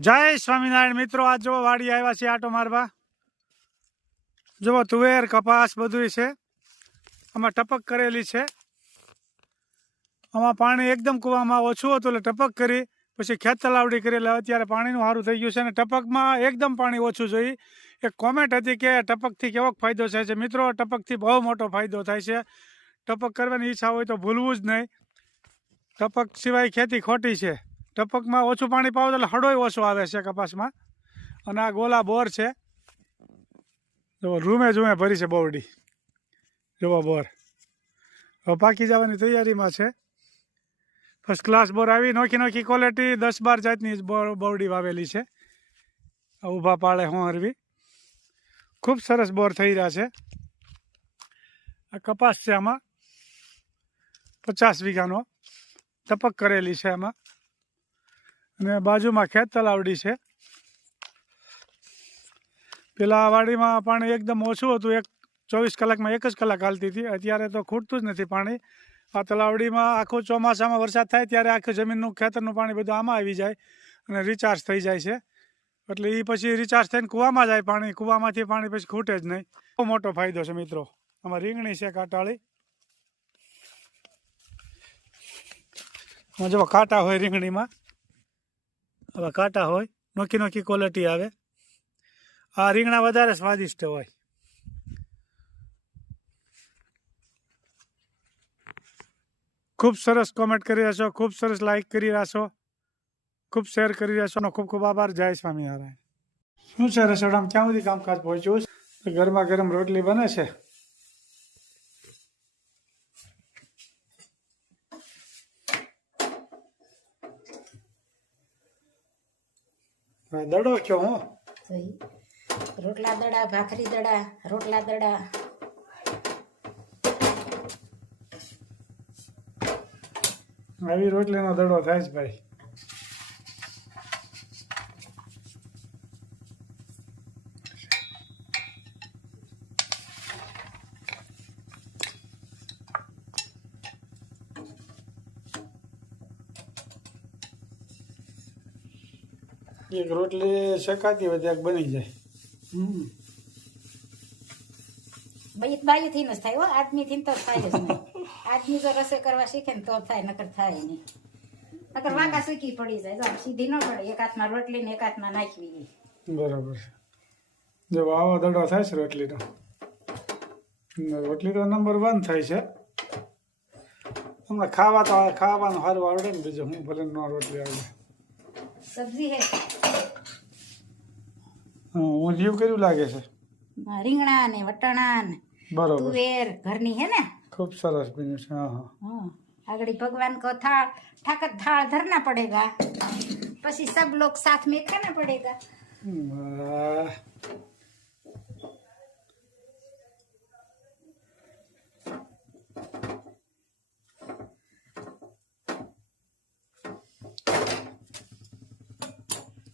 जय स्वामीनारायण मित्रों, आज जो वाड़ी आव्या छे आटो मारवा। जो तुवेर कपास बधुं छे, आमां टपक करेली छे। आमां पाणी एकदम कूवामां ओछुं हतुं એટલે टपक करी, पछी खेत तलावडी करी એટલે અત્યારે પાણીનું સારું થઈ ગયું છે અને ટપકમાં એકદમ પાણી ઓછું જોઈએ। એક કોમેન્ટ હતી કે ટપકથી કેવો ફાયદો થાય છે। મિત્રો, ટપકથી બહુ મોટો ફાયદો થાય છે। ટપક કરવાની ઈચ્છા હોય તો ભૂલવું જ નહીં। ટપક સિવાય ખેતી ખોટી છે। ટપકમાં ઓછું પાણી પાવો એટલે હળોય ઓછો આવે છે કપાસમાં। અને આ ગોલા બોર છે, જો રૂમે જુમે ભરી છે બોરડી। જોવો બોર હવે પાકી જવાની તૈયારીમાં છે। ફર્સ્ટ ક્લાસ બોર આવી, નોખી નોખી ક્વોલિટી 10-12 જાતની બોરડી વાવેલી છે। ઊભા પાળે હોંરવી ખૂબ સરસ બોર થઈ રહ્યા છે। આ કપાસ છે, આમાં 50 વીઘાનો ટપક કરેલી છે આમાં। અને બાજુમાં ખેત તલાવડી છે। પેલા વાડીમાં પાણી એકદમ ઓછું હતું, 24 કલાકમાં 1 જ કલાક હાલતી હતી। અત્યારે તો ખૂટતું જ નથી પાણી। આ તલાવડીમાં આખું ચોમાસામાં વરસાદ થાય ત્યારે આખું જમીનનું ખેતરનું પાણી બધું આમાં આવી જાય અને રિચાર્જ થઈ જાય છે। એટલે એ પછી રિચાર્જ થઈને કૂવામાં જાય પાણી, કૂવામાંથી પાણી પછી ખૂટે જ નહીં। બહુ મોટો ફાયદો છે મિત્રો। આમાં રીંગણી છે કાંટાળી, જો કાંટા હોય રીંગણીમાં, હવે કાંટા હોય, નોખી નોખી ક્વોલિટી આવે। આ રીંગણા વધારે સ્વાદિષ્ટ હોય। खूब सरस कॉमेंट करी रह्या छो, खूब सरस लाइक करी रह्या छो, खूब शेर करी रह्या छो। खूब खूब आभार। जय स्वामीनारायण। शुं छे रसोડામાં ક્યાં સુધી કામકાજ પહોંચ્યું? ગરમા ગરમ રોટલી બને છે। દડો છો હું રોટલા દડા, ભાખરી દડા, રોટલા દડા। આવી રોટલીનો દડો થાય છે ભાઈ। એક રોટલી શેકાતી હોય ત્યાં બની જાય। બાયું થી જ થાય હો, આદમી થી તો થાય જ નહીં। આદમી જો રસોઈ કરવા શીખે ને તો થાય, નકર થાય નહીં। નકર વાંકા શીખી પડી જાય, જો સીધી ન પડે। એક હાથમાં રોટલી ને એક હાથમાં નાખવી। બરાબર છે। જો આવો દડો થાય છે રોટલીનો, રોટલી તો નંબર 1 થાય છે। તમને ખાવાનું સારું આવડે ને, બીજું હું ભલે ન રોટલી આવડે। સબ્જી હે ઊંધિયું કર્યું લાગે છે। રીંગણા ને વટાણા ને બરોબર, તુવેર ઘરની હે ને। खूब सरस बन्યું છે। हाँ हाँ, आगड़ी भगवान को थाल ठाकर थाल धरना पड़ेगा, पसी सब लोग साथ में खाना पड़ेगा।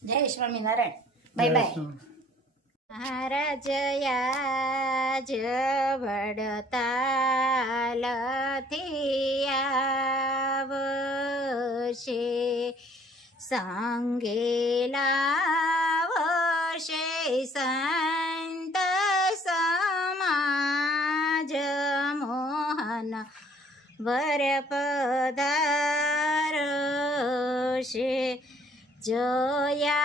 जय स्वामीनारायण। Bye bye. महाराज आज वडतालथी आवशे, संगे लावशे संत समाज मोहन वर पधारशे। जया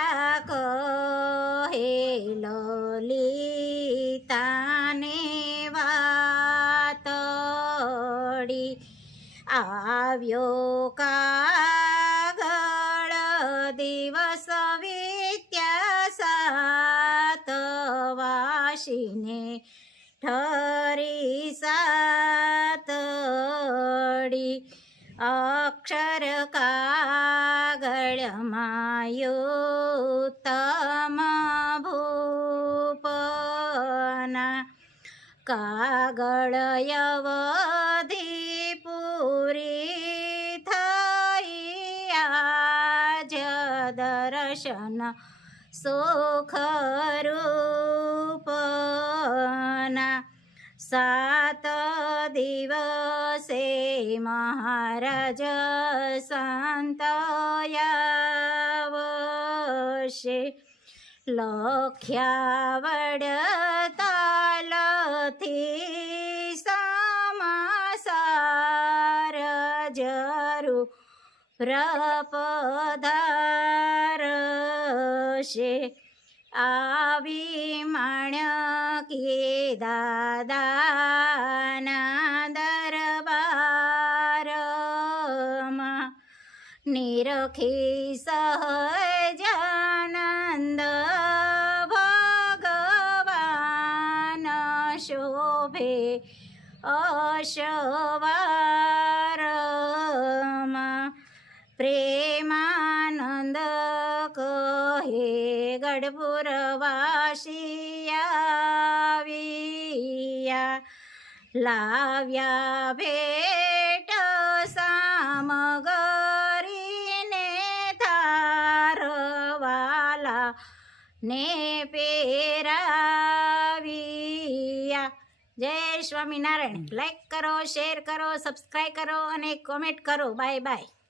कहे ललिताने वातड़ी, આવ્યો કાગળ દિવસ વિત્યા સાત વાસીને ઠરી સાતડી। અક્ષર કાગળમાં યુત્તમ ભૂપના, કાગળ અવધિપુરી થઈ આજ દર્શન સુખ રૂપના। 7 દિવસે મહારાજ સંત આવશે। છે લખ્યા વડતાલથી સમાસાર જરૂર પધારશે આવી માણકી દાદાના દરબારમાં નિરખી સહજાનંદ ભગવાન શોભે અશવારમાં પ્રેમાનંદ કહે ગઢપુરવાસી આવ્યા લાવ્યા ભેટ સામગરીને થારવાલા ને પેરાવ્યા. જય સ્વામિનારાયણ. લાઈક કરો, શેર કરો, સબસ્ક્રાઈબ કરો અને કોમેન્ટ કરો. Bye bye.